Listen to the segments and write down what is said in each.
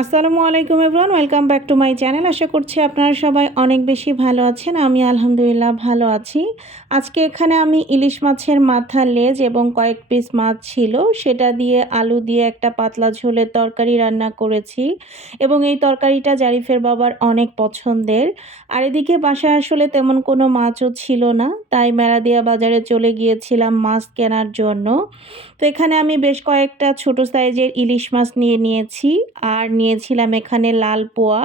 আসসালামু আলাইকুম everyone, welcome back to my channel. আশা করছি আপনারা সবাই অনেক বেশি ভালো আছেন। আমি আলহামদুলিল্লাহ ভালো আছি। আজকে এখানে আমি ইলিশ মাছের মাথা, লেজ এবং কয়েক পিস মাছ ছিল, সেটা দিয়ে আলু দিয়ে একটা পাতলা ঝোলের তরকারি রান্না করেছি এবং এই তরকারিটা জারিফের বাবার অনেক পছন্দের। আর এদিকে বাসায় আসলে তেমন কোনো মাছও ছিল না, তাই মেলাদিয়া বাজারে চলে গিয়েছিলাম মাছ কেনার জন্য। তো এখানে আমি বেশ কয়েকটা ছোট সাইজের ইলিশ মাছ নিয়েছি আর নিয়েছিলাম এখানে লাল পোয়া।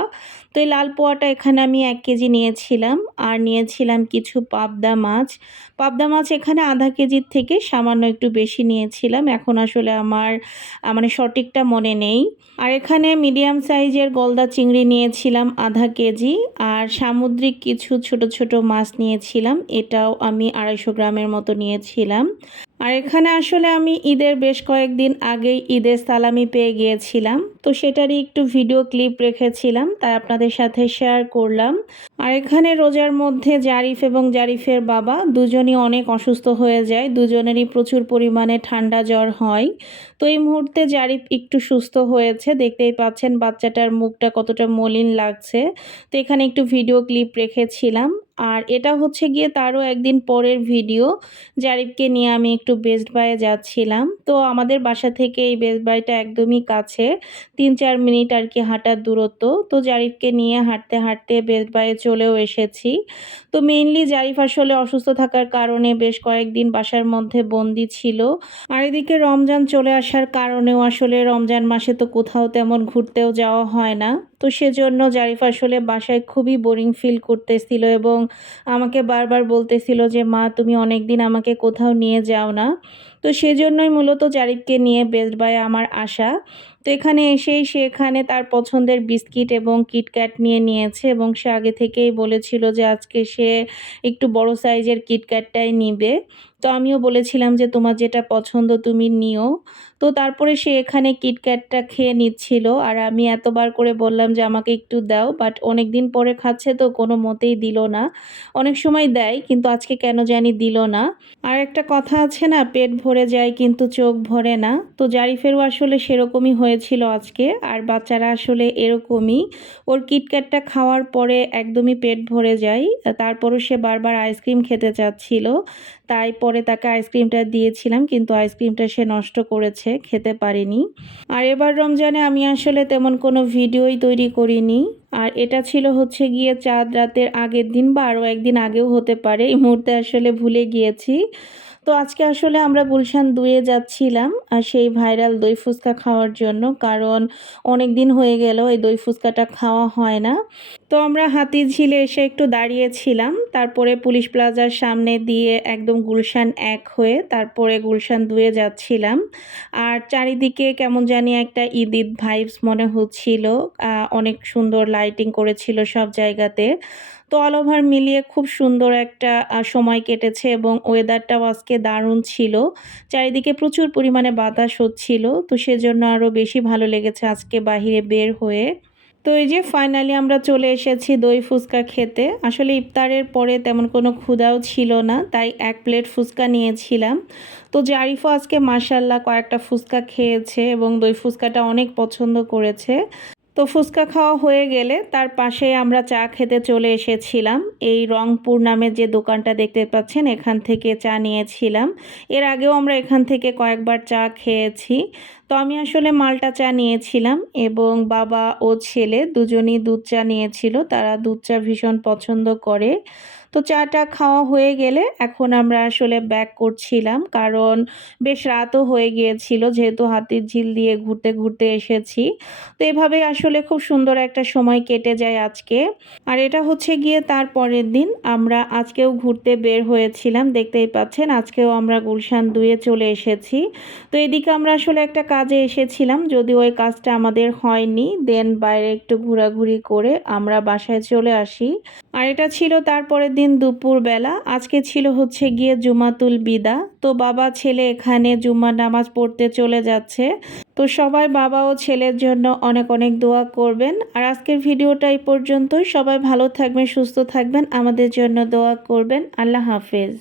তো এই লাল পোয়াটা এখানে আমি ১ কেজি নিয়েছিলাম আর নিয়েছিলাম কিছু পাবদা মাছ। পাবদা মাছ এখানে আধা কেজির থেকে সামান্য একটু বেশি নিয়েছিলাম। এখন আসলে আমার মানে সঠিকটা মনে নেই। আর এখানে মিডিয়াম সাইজের গলদা চিংড়ি নিয়েছিলাম আধা কেজি আর সামুদ্রিক কিছু ছোট ছোট মাছ নিয়েছিলাম। এটাও আমি ২৫০ গ্রামের মতো নিয়েছিলাম। আর এখানে আসলে আমি ঈদের বেশ কয়েকদিন আগেই ঈদের সালামি পেয়ে গিয়েছিলাম, তো সেটারই একটু ভিডিও ক্লিপ রেখেছিলাম, তাই আপনাদের সাথে শেয়ার করলাম। আর এখানে রোজার মধ্যে জারিফ এবং জারিফের বাবা দুজনই অনেক অসুস্থ হয়ে যায়, দুজনেরই প্রচুর পরিমাণে ঠান্ডা জ্বর হয়। তো এই মুহূর্তে জারিফ একটু সুস্থ হয়েছে, দেখতেই পাচ্ছেন বাচ্চাটার মুখটা কতটা মলিন লাগছে। তো এখানে একটু ভিডিও ক্লিপ রেখেছিলাম। আর এটা হচ্ছে গিয়ে তারও একদিন পরের ভিডিও। জারিফকে নিয়ে আমি একটু বেস্ট বাইয়ে যাচ্ছিলাম। তো আমাদের বাসা থেকে এই বেস্ট বাইটা একদমই কাছে, ৩-৪ মিনিট আর কি হাঁটার দূরত্ব। তো জারিফকে নিয়ে হাঁটতে হাঁটতে বেস্ট বাইয়ে চলেও এসেছি। তো মেইনলি জারিফ আসলে অসুস্থ থাকার কারণে বেশ কয়েকদিন বাসার মধ্যে বন্দি ছিল। আর এদিকে রমজান চলে আসার কারণেও আসলে রমজান মাসে তো কোথাও তেমন ঘুরতেও যাওয়া হয় না। তো সেজন্য জারিফ আসলে বাসায় খুবই বোরিং ফিল করতেছিল এবং আমাকে বারবার বলতেছিল যে মা তুমি অনেক দিন আমাকে কোথাও নিয়ে যাও না। তো সেজন্যই মূলত জারিফকে নিয়ে বেস্ট বায়ে আমার আসা। তো এখানে এসেই সে এখানে তার পছন্দের বিস্কিট এবং কিটক্যাট নিয়েছে এবং সে আগে থেকেই বলেছিল যে আজকে সে একটু বড় সাইজের কিটক্যাটটাই নিবে। তো আমিও বলেছিলাম যে তোমার যেটা পছন্দ তুমি নিও। তো তারপরে সে এখানে কিটক্যাটটা খেয়ে নিচ্ছিল আর আমি এতবার করে বললাম যে আমাকে একটু দাও, বাট অনেক দিন পরে খাচ্ছে তো কোনো মতেই দিল না। অনেক সময় দেয় কিন্তু আজকে কেন জানি দিল না। আর একটা কথা আছে না, পেট ভরে যায় কিন্তু চোখ ভরে না। তো জারিফেরও আসলে সেরকমই হয়েছিল আজকে। আর বাচ্চারা আসলে এরকমই, ওর কিটক্যাটটা খাওয়ার পরে একদমই পেট ভরে যায়, তারপরও সে বারবার আইসক্রিম খেতে চাচ্ছিল। তাই পরে তাকে আইসক্রিমটা দিয়েছিলাম কিন্তু আইসক্রিমটা সে নষ্ট করেছে, খেতে পারেনি। আর এবার রমজানে আমি আসলে তেমন কোনো ভিডিওই তৈরি করিনি। আর এটা ছিল হচ্ছে গিয়ে চাঁদ রাতের আগের দিন বা আরও একদিন আগেও হতে পারে, এই মুহূর্তে আসলে ভুলে গিয়েছি। তো আজকে আসলে আমরা গুলশান ২-এ যাচ্ছিলাম আর সেই ভাইরাল দই ফুচকা খাওয়ার জন্য, কারণ অনেক দিন হয়ে গেল এই দই ফুচকাটা খাওয়া হয় না। তো আমরা হাতিঝিলে এসে একটু দাঁড়িয়েছিলাম, তারপরে পুলিশ প্লাজার সামনে দিয়ে একদম গুলশান ১ হয়ে তারপরে গুলশান ২-এ যাচ্ছিলাম। আর চারিদিকে কেমন জানি একটা ঈদ ঈদ ভাইবস মনে হচ্ছিল। অনেক সুন্দর লাইটিং করেছিল সব জায়গাতে। তো অল ওভার মিলিয়ে খুব সুন্দর একটা সময় কেটেছে এবং ওয়েদারটাও আজকে দারুণ ছিল। চারিদিকে প্রচুর পরিমাণে বাতাস হচ্ছিল, তো সেজন্য আরও বেশি ভালো লেগেছে আজকে বাহিরে বের হয়ে। তো এই যে ফাইনালি আমরা চলে এসেছি দই ফুচকা খেতে। আসলে ইফতারের পরে তেমন কোনো ক্ষুধাও ছিল না, তাই ১ প্লেট ফুচকা নিয়েছিলাম। তো জারিফও আজকে মাশাআল্লাহ কয়েকটা ফুচকা খেয়েছে এবং দই ফুচকাটা অনেক পছন্দ করেছে। তো ফুচকা খাওয়া হয়ে গেলে তার পাশেই আমরা চা খেতে চলে এসেছিলাম। এই রংপুর নামের যে দোকানটা দেখতে পাচ্ছেন, এখান থেকে চা নিয়েছিলাম। এর আগেও আমরা এখান থেকে কয়েকবার চা খেয়েছি। তো আমি আসলে মাল্টা চা নিয়েছিলাম এবং বাবা ও ছেলে দুজনই দুধ চা নিয়েছিল, তারা দুধ চা ভীষণ পছন্দ করে। তো চাটা খাওয়া হয়ে গেলে এখন আমরা আসলে ব্যাক করছিলাম, কারণ বেশ রাতও হয়ে গিয়েছিল যেহেতু হাতিরঝিল দিয়ে ঘুরতে ঘুরতে এসেছি। তো এভাবেই আসলে খুব সুন্দর একটা সময় কেটে যায় আজকে। আর এটা হচ্ছে গিয়ে তার পরের দিন, আমরা আজকেও ঘুরতে বের হয়েছিলাম, দেখতেই পাচ্ছেন আজকেও আমরা গুলশান ২-এ চলে এসেছি। তো এদিকে আমরা আসলে একটা কাজে এসেছিলাম, যদিও ওই কাজটা আমাদের হয়নি, দেন বাইরে একটু ঘোরাঘুরি করে আমরা বাসায় চলে আসি। আর এটা ছিল তারপরের দিন দুপুরবেলা। আজকে ছিল হচ্ছে গিয়ে জুমাতুল বিদা। তো বাবা ছেলে এখানে জুম্মার নামাজ পড়তে চলে যাচ্ছে। তো সবাই বাবা ও ছেলের জন্য অনেক অনেক দোয়া করবেন। আর আজকের ভিডিওটা এই পর্যন্তই। সবাই ভালো থাকবেন, সুস্থ থাকবেন, আমাদের জন্য দোয়া করবেন। আল্লাহ হাফেজ।